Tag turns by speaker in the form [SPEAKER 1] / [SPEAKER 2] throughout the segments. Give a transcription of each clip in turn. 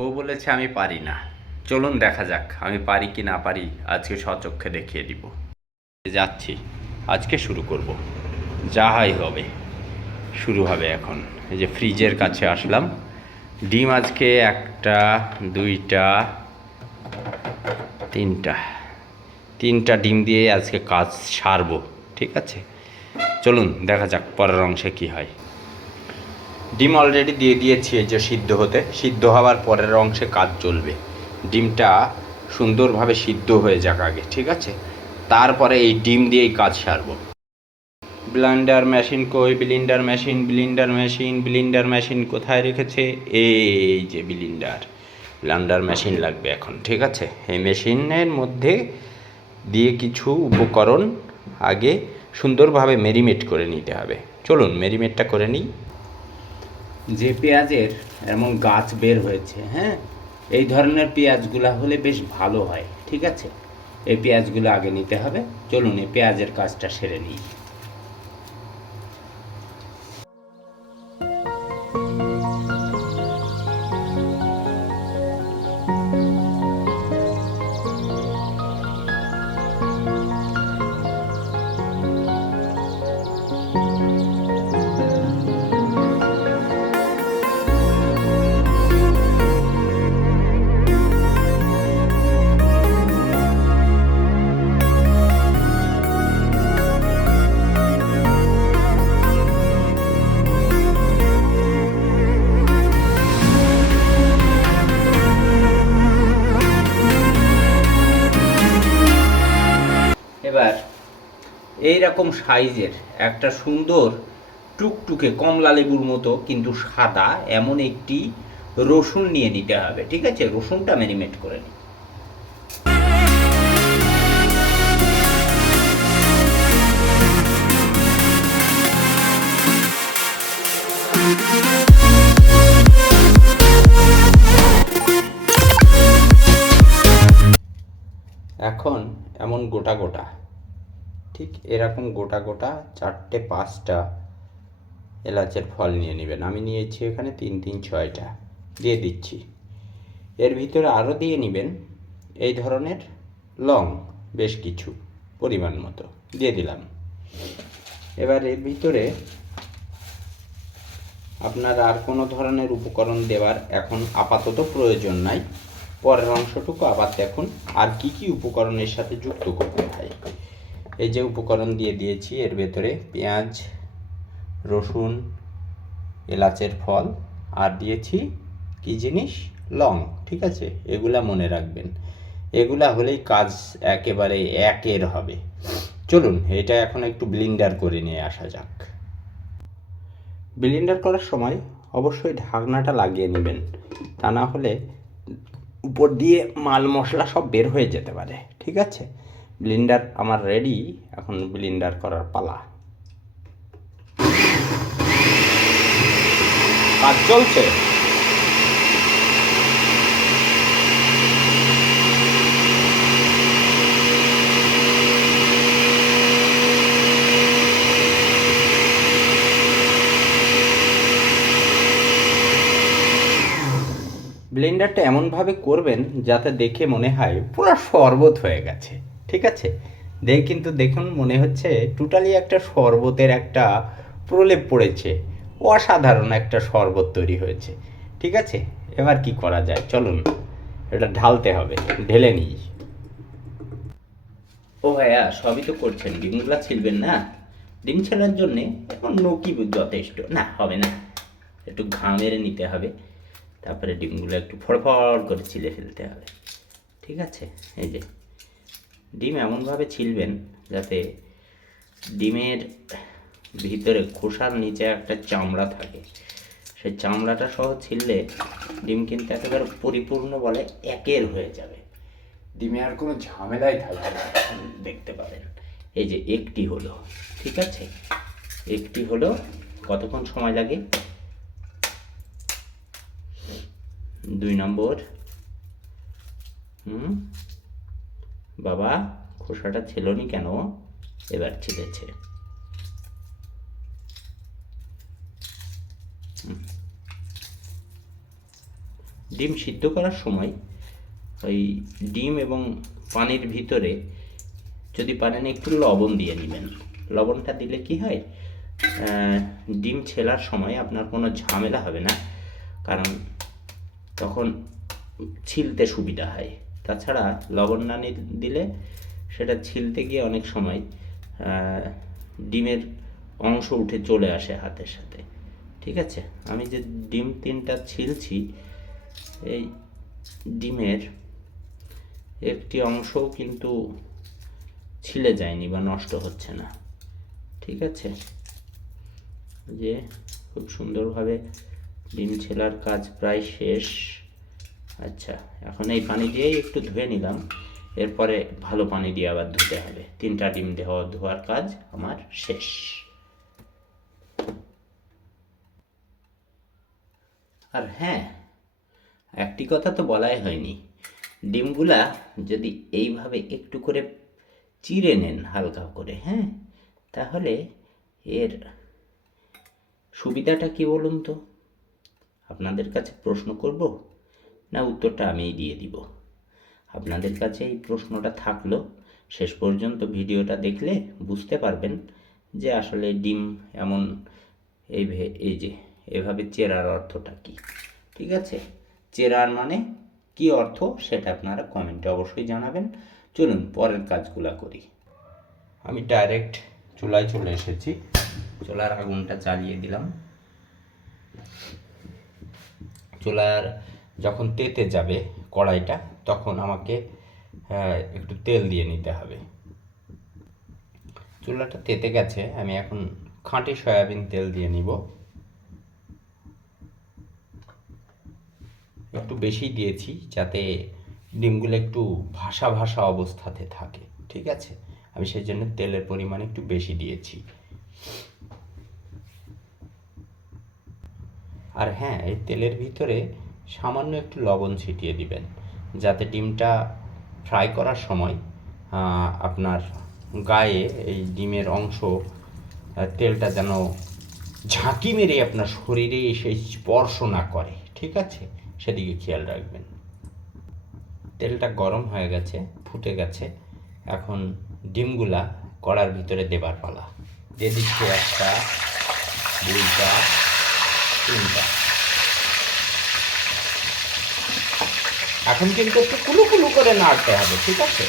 [SPEAKER 1] ও বলেছে, আমি পারি না। চলুন দেখা যাক, আমি পারি কি না পারি, আজকে সচক্ষে দেখিয়ে দিব। যাচ্ছি, আজকে শুরু করব। যাহাই হবে, শুরু হবে এখন। এই যে ফ্রিজের কাছে আসলাম। ডিম আজকে একটা, দুইটা, তিনটা। তিনটা ডিম দিয়ে আজকে কাজ সারবো, ঠিক আছে? চলুন, দেখা যাক পরের অংশে কি হয়। ডিম অলরেডি দিয়ে দিয়েছি যে সিদ্ধ হতে। সিদ্ধ হওয়ার পরের অংশে কাজ চলবে। ডিমটা সুন্দরভাবে সিদ্ধ হয়ে যাক আগে, ঠিক আছে? তারপরে এই ডিম দিয়েই কাজ সারবো। ব্লান্ডার মেশিন কই? Blender machine blender machine blender machine কোথায় রেখেছে? এই যে ব্লিন্ডার। ব্লান্ডার মেশিন লাগবে এখন, ঠিক আছে? এই মেশিনের মধ্যে দিয়ে কিছু উপকরণ আগে সুন্দরভাবে মেরিমেট করে নিতে হবে। চলুন মেরিমেটটা করে নিই। যে পেঁয়াজের এমন গাছ বের হয়েছে হ্যাঁ? এই ধরনের পেঁয়াজগুলো হলে বেশ ভালো হয়, ঠিক আছে? এই পেঁয়াজগুলো আগে নিতে হবে। চলুন এই পেঁয়াজের কাজটা সেরে নিই। এই রকম সাইজের একটা সুন্দর টুকটুকে কমলা লেবুর মতো কিন্তু সাদা এমন একটি রসুন নিয়ে নিতে হবে, ঠিক আছে? রসুনটা ম্যারিনেট করে নিই এখন এমন গোটা গোটা। ঠিক এরকম গোটা গোটা চারটে পাঁচটা এলাচের ফল নিয়ে নেবেন। আমি নিয়েছি এখানে তিন তিন, ছয়টা। দিয়ে দিচ্ছি। এর ভিতরে আরও দিয়ে নেবেন এই ধরনের লং বেশ কিছু পরিমাণ মতো। দিয়ে দিলাম। এবার এর ভিতরে আপনার আর কোনো ধরনের উপকরণ দেওয়ার এখন আপাতত প্রয়োজন নাই। পরের অংশটুকু আবার দেখুন আর কি কি উপকরণের সাথে যুক্ত করতে হয়। এই যে উপকরণ দিয়ে দিয়েছি, এর ভেতরে পেঁয়াজ, রসুন, এলাচের ফল, আর দিয়েছি কি জিনিস? লং, ঠিক আছে? এগুলা মনে রাখবেন। এগুলা হলেই কাজ একেবারে একের হবে। চলুন, এটা এখন একটু ব্লিন্ডার করে নিয়ে আসা যাক। ব্লিন্ডার করার সময় অবশ্যই ঢাকনাটা লাগিয়ে নেবেন। তা না হলে উপর দিয়ে মাল মশলা সব বের হয়ে যেতে পারে, ঠিক আছে? ব্লিন্ডার আমার রেডি এখন ব্লিন্ডার করার পালা। কাজ চলছে। ব্লেন্ডারটা এমনভাবে করবেন যাতে দেখে মনে হয় পুরো শরবত হয়ে গেছে। ঠিক আছে? দেখ কিন্তু দেখুন, মনে হচ্ছে টোটালি একটা শরবতের একটা প্রলেপ পড়েছে। অসাধারণ একটা শরবত তৈরি হয়েছে। ঠিক আছে? এবার কি করা যায়? চলুন, এটা ঢালতে হবে, ঢেলে নিই। ও ভাইয়া, সবই তো করছেন, ডিমগুলা ছিলবেন না? ডিম ছেলার জন্যে এখন নকি যথেষ্ট। না, হবে না। একটু ঘামের নিতে হবে। তারপরে ডিমগুলো একটু ফড়ফড় করে ছিলে ফেলতে হবে। ঠিক আছে? এই যে। ডিম এমনভাবে ছিলবেন যাতে ডিমের ভিতরে খোসার নিচে একটা চামড়া থাকে। সেই চামড়াটা সহ ছিললে ডিম কিন্তু একেবারে পরিপূর্ণ বলে একের হয়ে যাবে। ডিমে আর কোনো ঝামেলাই থাকবে না, দেখতে পারেন এই যে একটি হলো, ঠিক আছে? একটি হলো, কতক্ষণ সময় লাগে? দুই নম্বর। হুম? বাবা, খোসাটা ছিল নি কেন? এবার ছিলেছে। ডিম সিদ্ধ করার সময় ওই ডিম এবং পানির ভিতরে যদি পারেন একটু লবণ দিয়ে নেবেন। লবণটা দিলে কি হয়? ডিম ছেলার সময় আপনার কোনো ঝামেলা হবে না, কারণ তখন ছিলতে সুবিধা হয়। তাছাড়া লবণ না দিলে সেটা ছিলতে গিয়ে অনেক সময় ডিমের অংশ উঠে চলে আসে হাতের সাথে। ঠিক আছে? আমি যে ডিম তিনটা ছিলছি, এই ডিমের একটি অংশও কিন্তু ছিলে যায়নি বা নষ্ট হচ্ছে না। ঠিক আছে? যে খুব সুন্দরভাবে ডিম ছেলার কাজ প্রায় শেষ। আচ্ছা এখন এই পানি দিয়েই একটু ধুয়ে নিলাম। এরপরে ভালো পানি দিয়ে আবার ধুতে হবে। তিনটা ডিম দেওয়া ধোয়ার কাজ আমার শেষ। আর হ্যাঁ একটি কথা তো বলাই হয়নি। ডিমগুলা যদি এইভাবে একটু করে চিড়ে নেন হালকা করে হ্যাঁ? তাহলে এর সুবিধাটা কি বলুন তো? আপনাদের কাছে প্রশ্ন করব? না উত্তরটা আমিই দিয়ে দিব। আপনাদের কাছে এই প্রশ্নটা থাকল, শেষ পর্যন্ত ভিডিওটা দেখলে বুঝতে পারবেন যে আসলে ডিম এমন এই এই যে, এভাবে চেরার অর্থটা কি। ঠিক আছে? চেরার মানে কি অর্থ সেটা আপনারা কমেন্টে অবশ্যই জানাবেন। চলুন পরের কাজগুলা করি। আমি ডাইরেক্ট চুলায় চলে এসেছি। চুলার আগুনটা জ্বালিয়ে দিলাম। চুলার যখন তেতে যাবে কড়াইটা তখন আমাকে আহ, একটু তেল দিয়ে নিতে হবে। চুলাটা তেতে গেছে আমি এখন খাঁটি সয়াবিন তেল দিয়ে নিব। একটু বেশি দিয়েছি যাতে ডিমগুলো একটু ভাসা ভাসা অবস্থাতে থাকে ঠিক আছে? আমি সেই জন্য তেলের পরিমাণ একটু বেশি দিয়েছি। আর হ্যাঁ এই তেলের ভিতরে সামান্য একটু লবণ ছিটিয়ে দিবেন, যাতে ডিমটা ফ্রাই করার সময় আপনার গায়ে এই ডিমের অংশ তেলটা যেন ঝাঁকি মেরে আপনার শরীরে এসে স্পর্শ না করে, ঠিক আছে? সেদিকে খেয়াল রাখবেন। তেলটা গরম হয়ে গেছে, ফুটে গেছে, এখন ডিমগুলা কড়ার ভিতরে দেবার পালা। দিয়ে দিচ্ছে একটা, দুইটা, তিনটা। এখন কিন্তু একটু কুলু কুলু করে নাড়তে হবে, ঠিক আছে?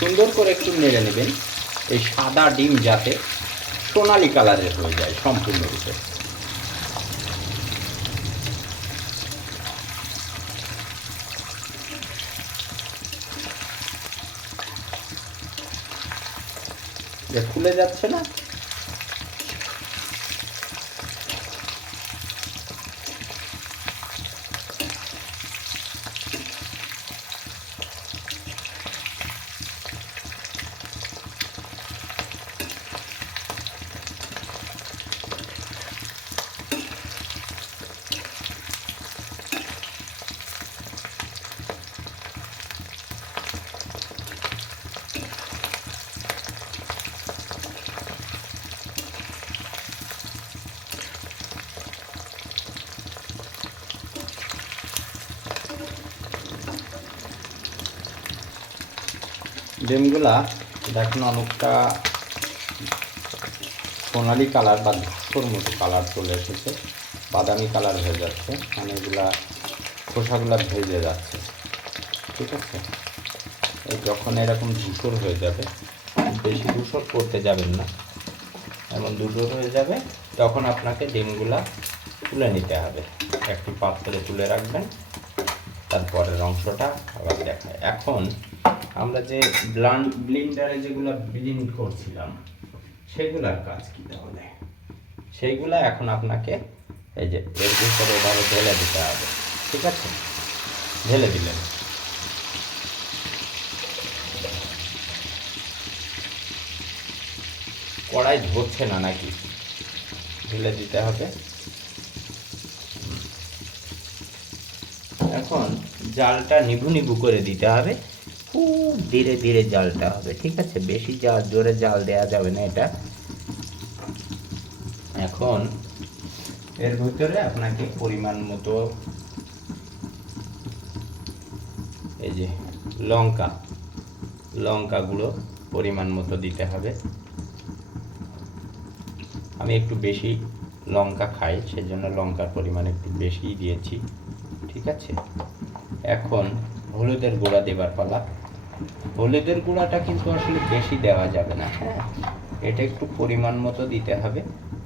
[SPEAKER 1] সুন্দর করে একটু নেড়ে নেবেন, এই সাদা ডিম যাতে সোনালি কালারের হয়ে যায় সম্পূর্ণরূপে। খুলে যাচ্ছে না? ডিমগুলা দেখুন অনেকটা সোনালি কালার বা ধূসর মতো কালার চলে এসেছে, বাদামি কালার হয়ে যাচ্ছে মানে এগুলা খোসাগুলা ভেজে যাচ্ছে, ঠিক আছে? যখন এরকম ধূসর হয়ে যাবে, বেশি ধূসর করতে যাবেন না, এমন ধূসর হয়ে যাবে, তখন আপনাকে ডিমগুলা তুলে নিতে হবে, একটি পাত্রে তুলে রাখবেন, তারপরের অংশটা আবার দেখায়। এখন আমরা যে ব্লান্ড ব্লিন্ডারে যেগুলো ব্লিন্ড করছিলাম, সেগুলার কাজ কি তাহলে? সেইগুলা এখন আপনাকে এই যে এর ভিতরে এভাবে ঢেলে দিতে হবে, ঠিক আছে? ঢেলে দিলেন। কড়াই ধরছে না নাকি? ঢেলে দিতে হবে। এখন জালটা নিভু নিভু করে দিতে হবে। খুব ধীরে ধীরে জালটা হবে, ঠিক আছে? বেশি জাল, জোরে জাল দেওয়া যাবে না এটা। এখন এর ভিতরে আপনাকে পরিমাণ মতো এই যে লঙ্কা, লঙ্কাগুলো পরিমাণ মতো দিতে হবে। আমি একটু বেশি লঙ্কা খাই, সেজন্য লঙ্কার পরিমাণ একটু বেশিই দিয়েছি, ঠিক আছে? এখন হলুদের গুঁড়া দেবার পালা। হলুদের গুঁড়াটা কিন্তু আসলে বেশি দেওয়া যাবে না। হ্যাঁ। এটা একটু পরিমাণ মতো দিতে হবে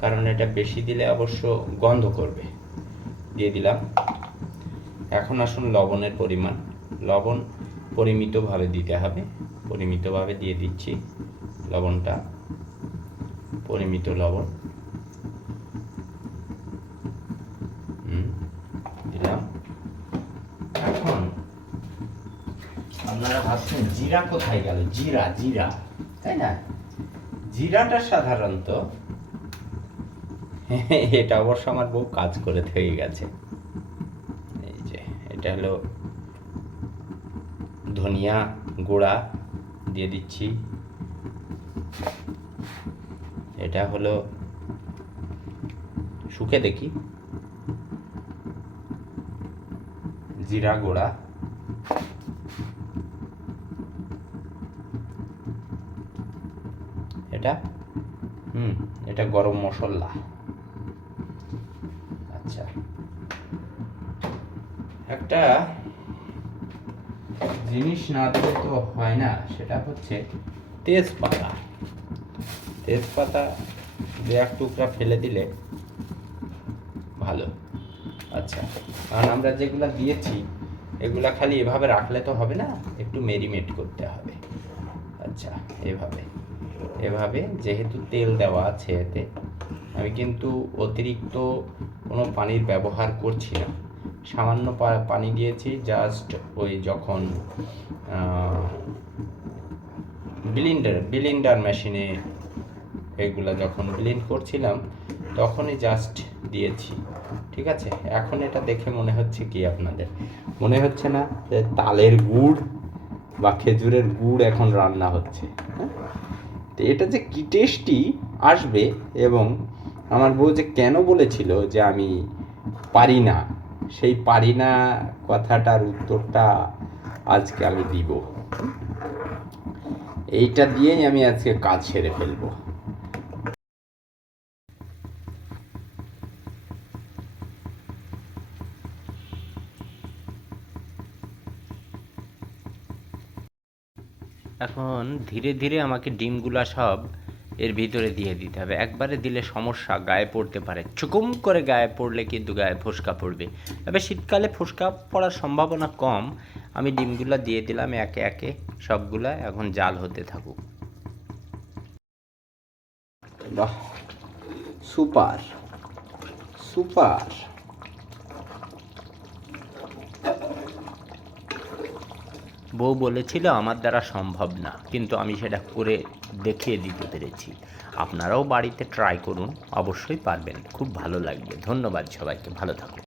[SPEAKER 1] কারণ এটা বেশি দিলে অবশ্য গন্ধ করবে। দিয়ে দিলাম। এখন আসুন লবণের পরিমাণ। লবণ পরিমিতভাবে দিতে হবে। পরিমিতভাবে দিয়ে দিচ্ছি লবণটা। পরিমিত লবণ হুম, দিলাম এখন আপনারা জিরা কোথায় গেল? জিরা জিরা। তাই না? জিরাটা সাধারণত এটা অবশ্য আমার বউ কাজ করে থেকে গেছে। এই যে, এটা হলো ধনিয়া গুঁড়া দিয়ে দিচ্ছি। এটা হলো শুকে দেখি। জিরা গুঁড়া। এটা? হুম, এটা গরম মশলা। আচ্ছা। একটা জিনিস না দিলে তো হয় না, সেটা হচ্ছে তেজপাতা। তেজপাতা দু এক টুকরা ফেলে দিলে ভালো। আচ্ছা কারণ আমরা যেগুলা দিয়েছি, এগুলা খালি এভাবে রাখলে তো হবে না, একটু মেরিনেট করতে হবে। আচ্ছা এভাবে। এভাবে যেহেতু তেল দেওয়া আছে এতে, আমি কিন্তু অতিরিক্ত কোনো পানির ব্যবহার করছি না। সামান্য পানি দিয়েছি জাস্ট ওই যখন বিলিন্ডার বিলিন্ডার মেশিনে এগুলো যখন ব্লেন্ড করছিলাম, তখনই জাস্ট দিয়েছি। ঠিক আছে? এখন এটা দেখে মনে হচ্ছে কি আপনাদের? মনে হচ্ছে না যে তালের গুড় বা খেজুরের গুড় এখন রান্না হচ্ছে হ্যাঁ? তো এটা যে কি টেস্টি আসবে এবং আমার বউ যে কেন বলেছিল যে আমি পারি না, সেই পারি না কথাটার উত্তরটা আজকে আমি দিব। এইটা দিয়েই আমি আজকে কাজ সেরে ফেলব। এখন ধীরে ধীরে আমাকে ডিমগুলা সব এর ভিতরে দিয়ে দিতে হবে। একবারে দিলে সমস্যা, গায়ে পড়তে পারে। চুকুম করে গায়ে পড়লে কিন্তু গায়ে ফোসকা পড়বে। তবে শীতকালে ফোসকা পড়ার সম্ভাবনা কম। আমি ডিমগুলা দিয়ে দিলাম একে একে, সবগুলা এখন জাল হতে থাকুক। Super super. বউ বলেছিল, আমার দ্বারা সম্ভব না। কিন্তু আমি সেটা করে দেখিয়ে দিতে পেরেছি। আপনারাও বাড়িতে ট্রাই করুন, অবশ্যই পারবেন। খুব ভালো লাগবে। ধন্যবাদ সবাইকে। ভালো থাকুন।